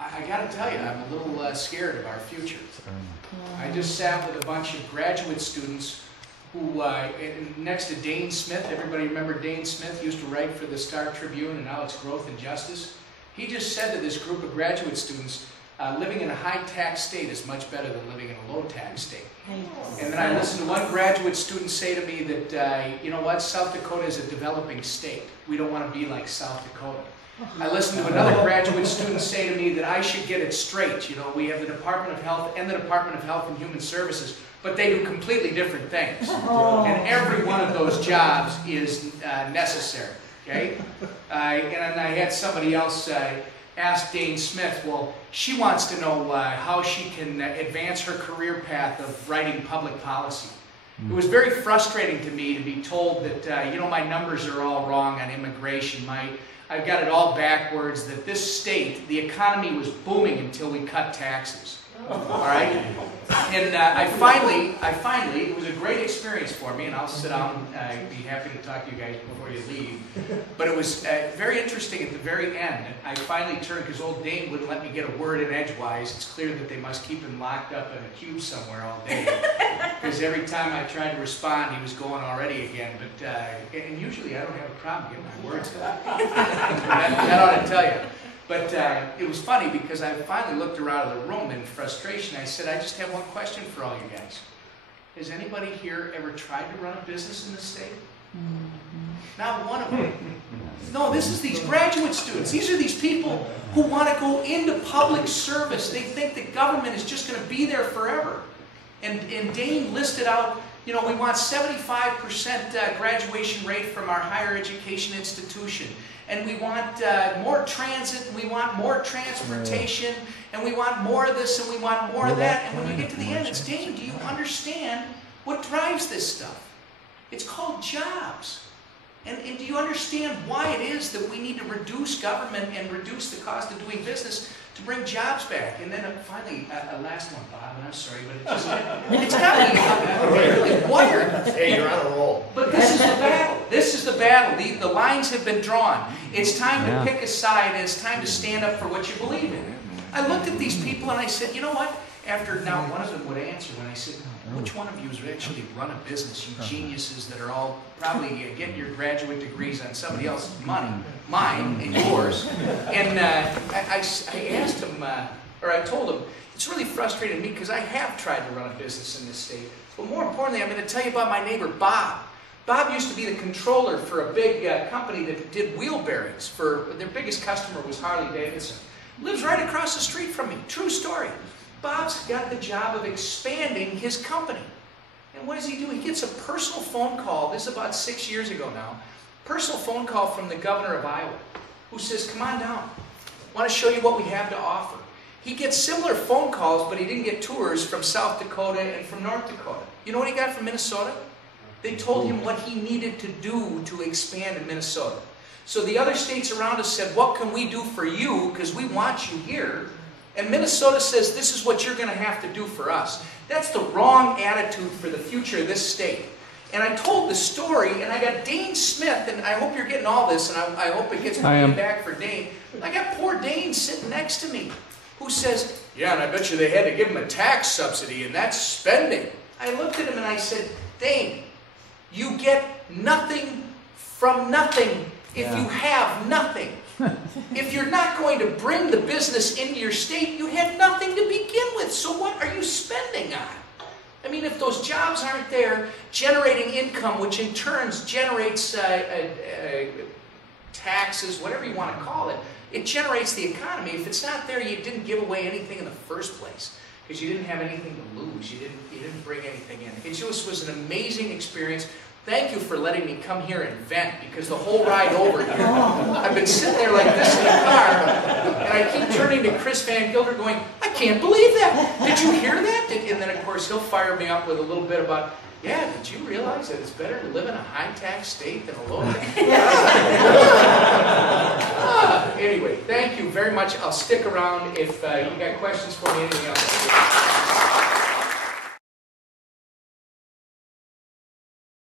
I got to tell you, I'm a little scared of our future. I just sat with a bunch of graduate students who, next to Dane Smith, everybody remember Dane Smith, used to write for the Star Tribune, and now it's Growth and Justice. He just said to this group of graduate students, living in a high-tax state is much better than living in a low-tax state. And then I listened to one graduate student say to me that, you know what, South Dakota is a developing state. We don't want to be like South Dakota. I listened to another graduate student say to me that I should get it straight. You know, we have the Department of Health and the Department of Health and Human Services, but they do completely different things. And every one of those jobs is necessary. Okay? And I had somebody else ask Dane Smith, well, she wants to know how she can advance her career path of writing public policy. It was very frustrating to me to be told that, you know, my numbers are all wrong on immigration. I've got it all backwards, that this state, the economy was booming until we cut taxes. All right? And I finally, it was a great experience for me, and I'll sit down, I'd be happy to talk to you guys before you leave. But it was very interesting at the very end. I finally turned, because old Dane wouldn't let me get a word in edgewise. It's clear that they must keep him locked up in a cube somewhere all day. Because every time I tried to respond, he was going already again. But and usually I don't have a problem getting my words out. that ought to tell you. But it was funny because I finally looked around the room in frustration. I said, I just have one question for all you guys. Has anybody here ever tried to run a business in this state? Not one of them. No, this is these graduate students. These are these people who want to go into public service. They think that government is just going to be there forever. And Dane listed out, you know, we want 75% graduation rate from our higher education institution. And we want more transit, and we want more transportation, and we want more of this, and we want more of that. And when you get to the end, it's, Dane, do you understand what drives this stuff? It's called jobs. And do you understand why it is that we need to reduce government and reduce the cost of doing business to bring jobs back? And then finally, a last one, Bob, and I'm sorry, but it's got me really wired. Hey, you're on a roll. But this is the battle. This is the battle. The lines have been drawn. It's time to pick a side, and it's time to stand up for what you believe in. I looked at these people and I said, you know what? After now one of them would answer when I said, which one of you has actually run a business, you geniuses that are all probably getting your graduate degrees on somebody else's money, mine and yours. And I asked him, or I told him, it's really frustrating me because I have tried to run a business in this state. But more importantly, I'm going to tell you about my neighbor, Bob. Bob used to be the controller for a big company that did wheel bearings. Their biggest customer was Harley Davidson. Lives right across the street from me. True story. Bob's got the job of expanding his company. And what does he do? He gets a personal phone call. This is about 6 years ago now. Personal phone call from the governor of Iowa, who says, come on down. I want to show you what we have to offer. He gets similar phone calls, but he didn't get tours from South Dakota and from North Dakota. You know what he got from Minnesota? They told him what he needed to do to expand in Minnesota. So the other states around us said, what can we do for you? Because we want you here. And Minnesota says, this is what you're going to have to do for us. That's the wrong attitude for the future of this state. And I told the story, and I got Dane Smith, and I hope you're getting all this, and I hope it gets back for Dane. I got poor Dane sitting next to me, who says, yeah, and I bet you they had to give him a tax subsidy, and that's spending. I looked at him and I said, Dane, you get nothing from nothing if you have nothing. If you're not going to bring the business into your state, you had nothing to begin with. So what are you spending on? I mean, if those jobs aren't there, generating income, which in turn generates taxes, whatever you want to call it, it generates the economy. If it's not there, you didn't give away anything in the first place because you didn't have anything to lose. You didn't bring anything in. It just was an amazing experience. Thank you for letting me come here and vent, because the whole ride over here, I've been sitting there like this in the car, and I keep turning to Chris Van Gilder going, I can't believe that. Did you hear that? And then, of course, he'll fire me up with a little bit about, yeah, did you realize that it's better to live in a high-tax state than a low-tax? Anyway, thank you very much. I'll stick around if you got questions for me, anything else.